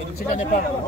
phambili thintane phambili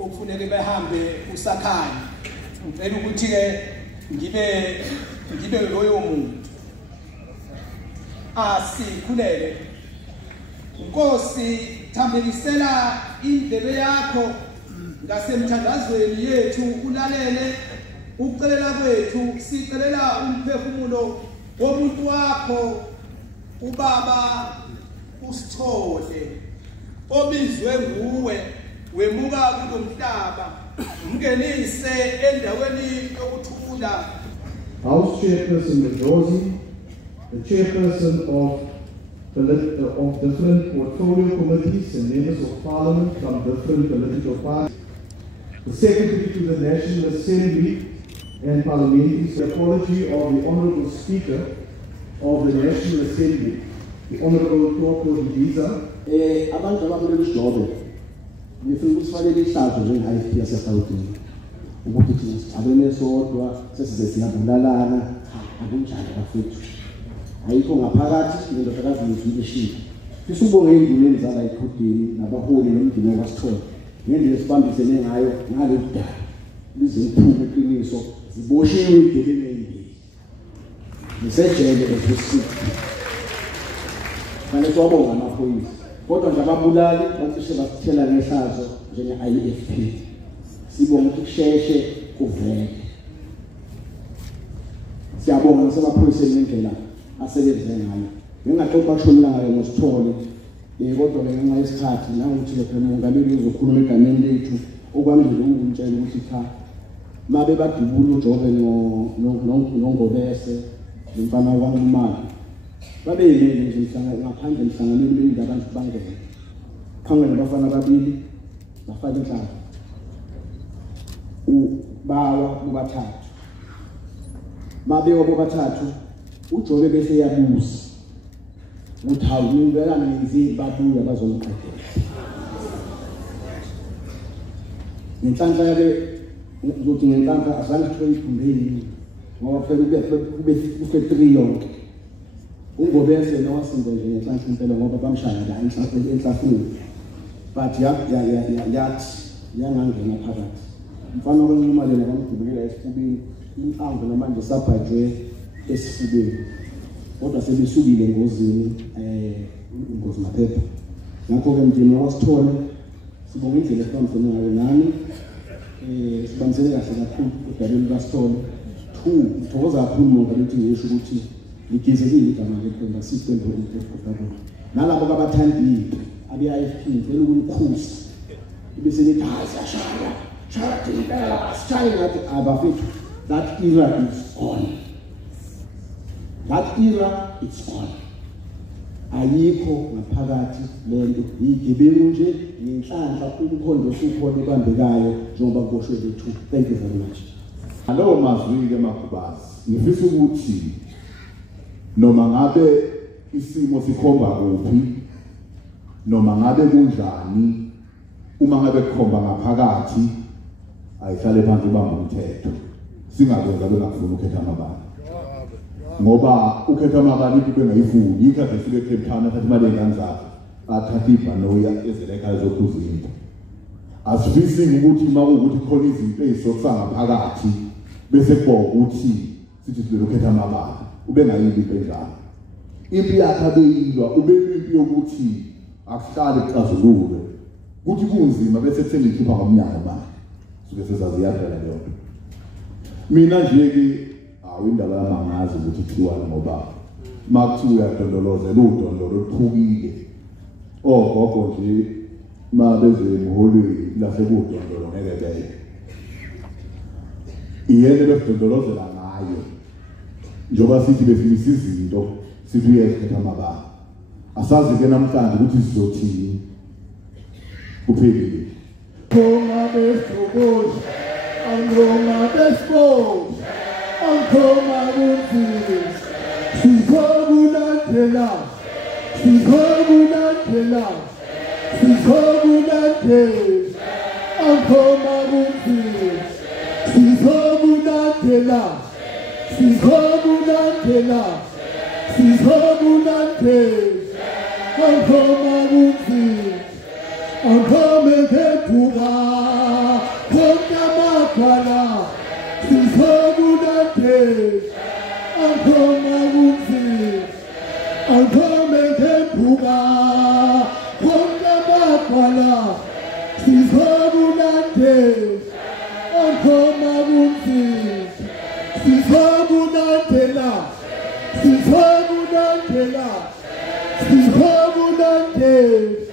okufuneke behambe usakhanya ngicela ukuthi ke ngibe loyo muntu asikhulele Nkosi thambekisela indlebe yakho ngasemthandazweni yethu ulalele ukucelela kwethu sicelela umphefumulo womuntu wakho ubaba usithole obizwe nguwe wemuka kulomhlaba ungenise endaweni yokuthula. House Chairperson Majosi, the Chairperson of different portfolio committees and members of Parliament from different political parties, the Secretary to the National Assembly and Parliamentary, the apology of the Honourable Speaker of the National Assembly, the Honourable Toko Didiza. Abantu abakuleli sijobe ngifuna ukuthi fanele ihlazo njengeIFP yaseGauteng ukuthi thina abene sodwa sesize siyabulalana akunjani bafethu ayikho ngaphakathi indodakazi yethu ilishilo sisubonge induna endizala ekhudini nabaholi nomndeni wasithola ngendlela esibambisene ngayo ngale kudala lize iphume iqiniso ziboshiwe igeleni endini nisejele esibusika fanele siwabonga amaphoyisa kodwa nje ababulali bacishe basithela ngehlazo njenge-IFP sibonga ukuthi kusheshe kuvele siyabonga nasemaphoyiseni ngendlela asebenze ngayo ngingaxoxa bashonela ngayo ngosithole kodwa ngenxa yesikhathi nangokuthi phela umongameli uzokhuluma egameni lethu okwamile ukungitshela ukuthi cha mabe badubula uJobe noNgobese nomfana kwaNcumalo babeyilele nje ngaphandle emhlanganweni bendi abantu bangene khangela abafana ababili bafaka inhlamba ubawa bobathathu mabewa bobathathu uJobe bese yabuza ukuthi hawu ngibeka nenzini babuya bazomqedela inhlanhla yake uzothi ngenhlanhla azange kuthiwe iphumbeni ngoba phela kube 3 yonke uNgobese nowasinda nje ngenhlanhla impela ngoba bamshaya la enhlafuni but yathi yangangena phakathi mfana kwaNcumalo nabamgubukela esifubeni inhlanhla namanje sabhajwe esifubeni kodwa sebesukile engozini ingozi maphepha ngakho ke mndeni wasithole sibonga indlela esibambisene ngayo nani sibambisene kahle kakhulu udabeni kasithole 2 ngithokoza kakhulu ngoba lethi ngisho ukuthi ligezekile igama leqembu siqembu elifundako nalabo abathandi abe-IFP ngicela ukumkhuza ibese lithi shaya thina sishaya ngathi abafethu that era is gone That era, it's gone. Ayikho ngaphakathi lento igebengu nje inhlanhla umkhondo osukhona obambekayo njengoba kuboshwe lethu. Thank you very much. Alo mazwi ke Makhubazi ngifisa ukuthi noma ngabe isimo sikhomba kuphi noma ngabe kunjani uma ngabe kukhomba ngaphakathi ayihlale phansi ubamba umthetho singakwenza bengafuni ukhetha amabala ngoba ukhetha amabala into bengayifuni ikhathi sifike eCape Town athatha imali engenzaka athatha ibhanoya ezeleka zokhuza into asifisi ukuthi makuwukuthi khona izinto ezisokusangaphakathi bese kubona ukuthi sithi sibele ukhetha amabala ube ngayindi into enjalo impi yakhe abeyilwa ube impi yokuthi akuhlale kuxazululwe kuthi kunzima bese kuthenge ikhipha ngomnyaka manje suke sezaziyaphela leyo nto mina nje ke awindaba yamangazi ukuthi kuthiwani ngoba makuthiwa uyadondolozela udondolo luphukile ogogo nje mabeze emholweni lasekudondolo ngeke beye iyele besidondolozela ngayo njoba sithi befinisa izinto sithi uyekhetha amabala asazi ke namhlanje ukuthi sizothini kuphelile Koma besokosh, angoma bespo, angoma bunzilis, sizobulandela, sizobulandela, sizobulandela, angoma bunzilis, sizobulandela, sizobulandela, sizobulandela, angoma bunzilis. Angome ngebuka konke amakhwala sizobulande angoma kunzima angome ngebuka konke amakhwala sizobulande angoma kunzima sizobulandela sizobulandela sizobulandela